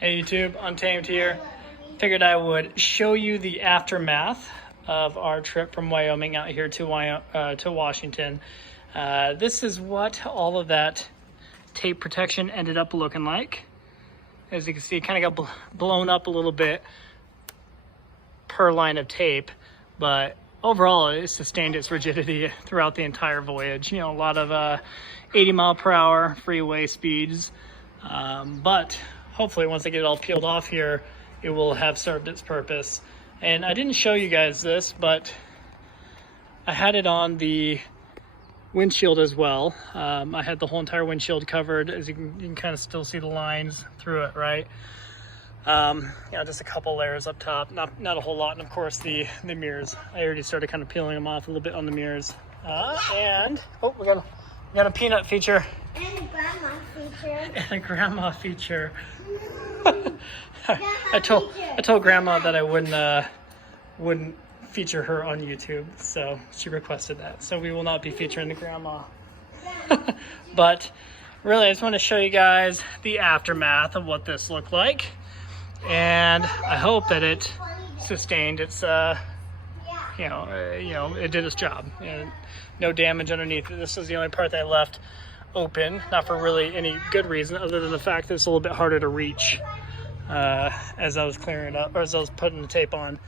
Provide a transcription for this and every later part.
Hey YouTube, Untamed here. Figured I would show you the aftermath of our trip from Wyoming out here to Washington. This is what all of that tape protection ended up looking like. As you can see, it kind of got blown up a little bit per line of tape, but overall it sustained its rigidity throughout the entire voyage. You know, a lot of 80 mile per hour freeway speeds, but hopefully once I get it all peeled off here, it will have served its purpose. And I didn't show you guys this, but I had it on the windshield as well. I had the whole entire windshield covered. As you can kind of still see the lines through it, right? You know, just a couple layers up top, not a whole lot. And of course the mirrors, I already started kind of peeling them off a little bit on the mirrors. And oh, we got a peanut feature. And a grandma feature. And a grandma feature. I told grandma that I wouldn't feature her on YouTube, so she requested that. So we will not be featuring the grandma. But really, I just want to show you guys the aftermath of what this looked like, and I hope that it sustained its you know, it did its job. And no damage underneath it. This is the only part that I left open, not for really any good reason other than the fact that it's a little bit harder to reach as I was clearing it up, or as I was putting the tape on.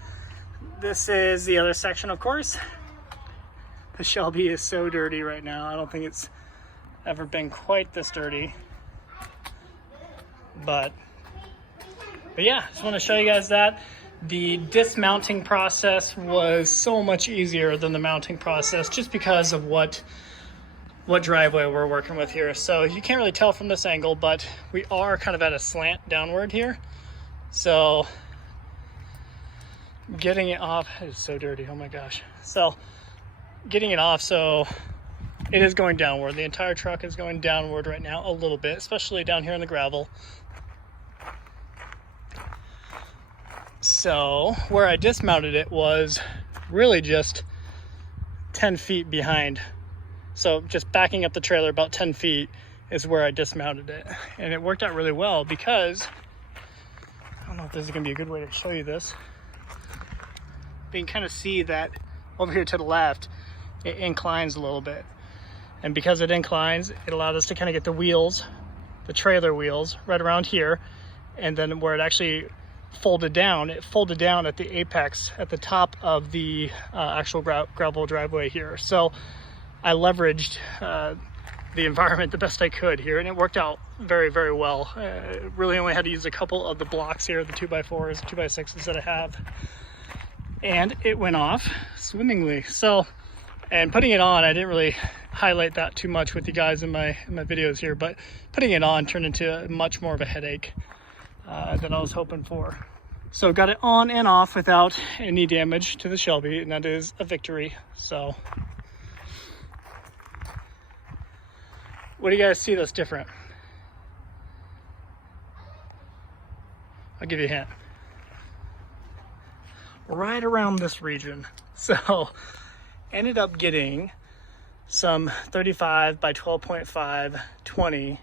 This is the other section, of course. The Shelby is so dirty right now. I don't think it's ever been quite this dirty, but yeah, just want to show you guys that the dismounting process was so much easier than the mounting process, just because of what driveway we're working with here. So you can't really tell from this angle, but we are kind of at a slant downward here. So getting it off is so dirty, oh my gosh. So getting it off, so it is going downward. The entire truck is going downward right now a little bit, especially down here in the gravel. So where I dismounted it was really just 10 feet behind. So just backing up the trailer about 10 feet is where I dismounted it. And it worked out really well because, I don't know if this is gonna be a good way to show you this, but you can kind of see that over here to the left, it inclines a little bit. And because it inclines, it allowed us to kind of get the wheels, the trailer wheels, right around here. And then where it actually folded down, it folded down at the apex, at the top of the actual gravel driveway here. So I leveraged the environment the best I could here, and it worked out very, very well. Really only had to use a couple of the blocks here, the 2x4s, 2x6s that I have, and it went off swimmingly. So, and putting it on, I didn't really highlight that too much with you guys in my videos here, but putting it on turned into much more of a headache than I was hoping for. So got it on and off without any damage to the Shelby, and that is a victory. So what do you guys see that's different? I'll give you a hint. Right around this region. So ended up getting some 35 by 12.5 20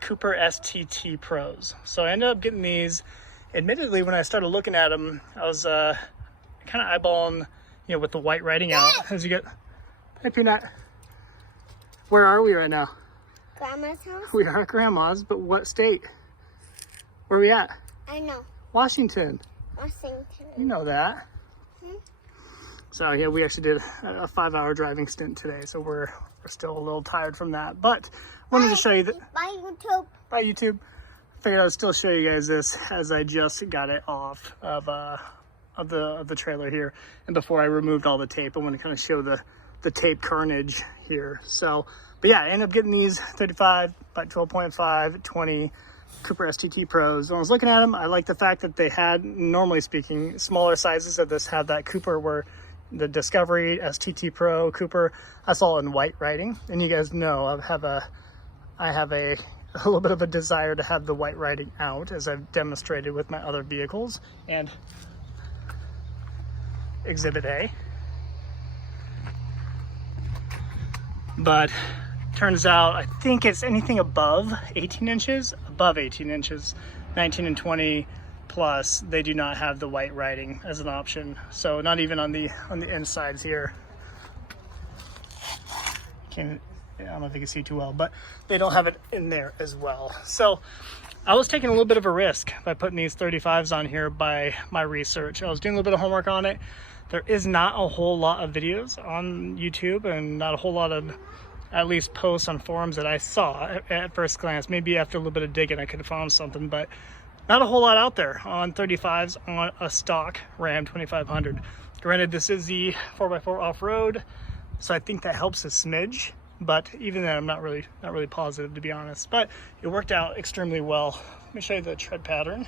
Cooper STT Pros. So I ended up getting these. Admittedly, when I started looking at them, I was kind of eyeballing, you know, with the white writing out. As you get, hey Peanut, where are we right now? Grandma's house? We are at Grandma's, but what state? Where are we at? I know. Washington. Washington. You know that. So yeah, we actually did a 5-hour driving stint today, so we're still a little tired from that. But wanted to show you that. Bye YouTube. Bye YouTube. Figured I'd still show you guys this as I just got it off of the trailer here, and before I removed all the tape, I want to kind of show the tape carnage here. So, but yeah, I ended up getting these 35 by 12.5 20 Cooper STT Pros. When I was looking at them, I like the fact that they had, normally speaking, smaller sizes of this have that Cooper, where the Discovery, STT Pro, Cooper, that's all in white writing. And you guys know I have a little bit of a desire to have the white writing out, as I've demonstrated with my other vehicles. And Exhibit A. But turns out, I think it's anything above 18 inches, 19 and 20 plus, they do not have the white writing as an option. So not even on the insides here. I don't know if you can see too well, but they don't have it in there as well. So I was taking a little bit of a risk by putting these 35s on here by my research. I was doing a little bit of homework on it. There is not a whole lot of videos on YouTube and not a whole lot of, at least, posts on forums that I saw at first glance. Maybe after a little bit of digging I could have found something, but not a whole lot out there on 35s on a stock Ram 2500. Granted, this is the 4x4 off-road, so I think that helps a smidge. But even then, I'm not really positive, to be honest. But it worked out extremely well. Let me show you the tread pattern.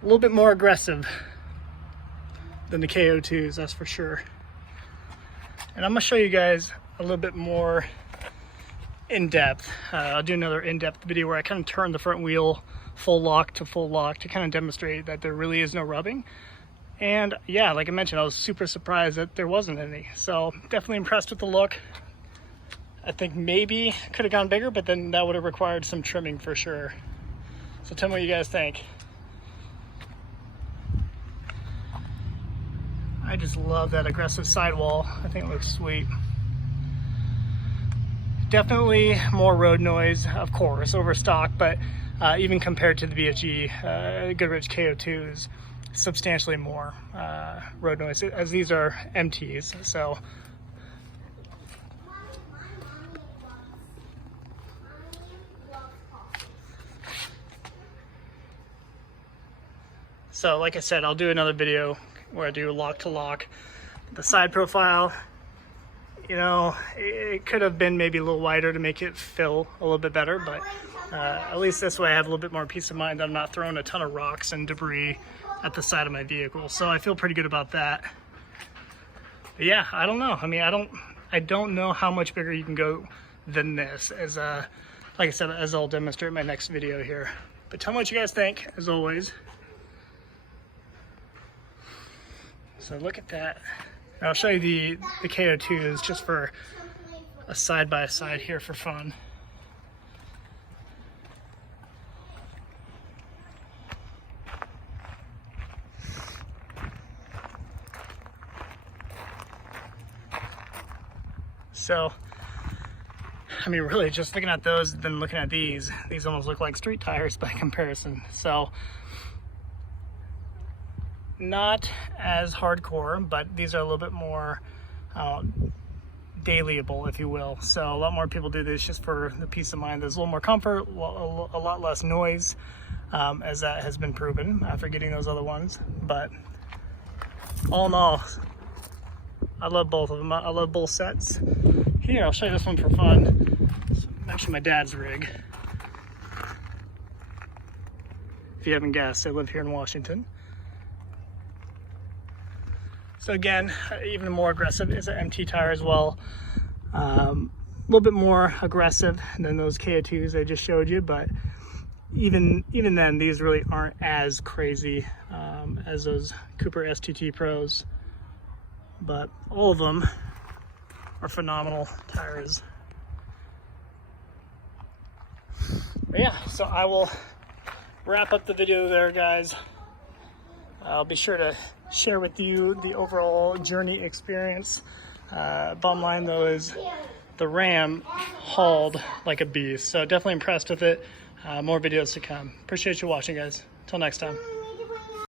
A little bit more aggressive than the KO2s, that's for sure. And I'm gonna show you guys a little bit more in depth. I'll do another in-depth video where I kind of turn the front wheel full lock to kind of demonstrate that there really is no rubbing. And yeah, like I mentioned, I was super surprised that there wasn't any. So definitely impressed with the look. I think maybe could have gone bigger, but then that would have required some trimming for sure. So tell me what you guys think. I just love that aggressive sidewall. I think it looks sweet. Definitely more road noise, of course, over stock, but even compared to the BFG Goodrich KO2s, substantially more road noise, as these are MTs. So like I said, I'll do another video where I do lock to lock. The side profile, you know, it could have been maybe a little wider to make it fill a little bit better, but at least this way I have a little bit more peace of mind that I'm not throwing a ton of rocks and debris at the side of my vehicle. So I feel pretty good about that. But yeah, I don't know. I mean, I don't know how much bigger you can go than this, as like I said, as I'll demonstrate in my next video here. But tell me what you guys think, as always. So look at that. I'll show you the KO2s just for a side-by-side here for fun. So, I mean, really, just looking at those, then looking at these almost look like street tires by comparison. So, not as hardcore, but these are a little bit more dailyable, if you will. So a lot more people do this just for the peace of mind. There's a little more comfort, a lot less noise, as that has been proven after getting those other ones. But all in all, I love both of them. I love both sets. Here, I'll show you this one for fun. It's actually my dad's rig. If you haven't guessed, I live here in Washington. So again, even more aggressive is an MT tire as well. A little bit more aggressive than those KO2s I just showed you, but even then, these really aren't as crazy as those Cooper STT Pros. But all of them are phenomenal tires. But yeah, so I will wrap up the video there, guys. I'll be sure to share with you the overall journey experience. Bottom line though is the Ram hauled like a beast, so definitely impressed with it. More videos to come. Appreciate you watching, guys. Till next time.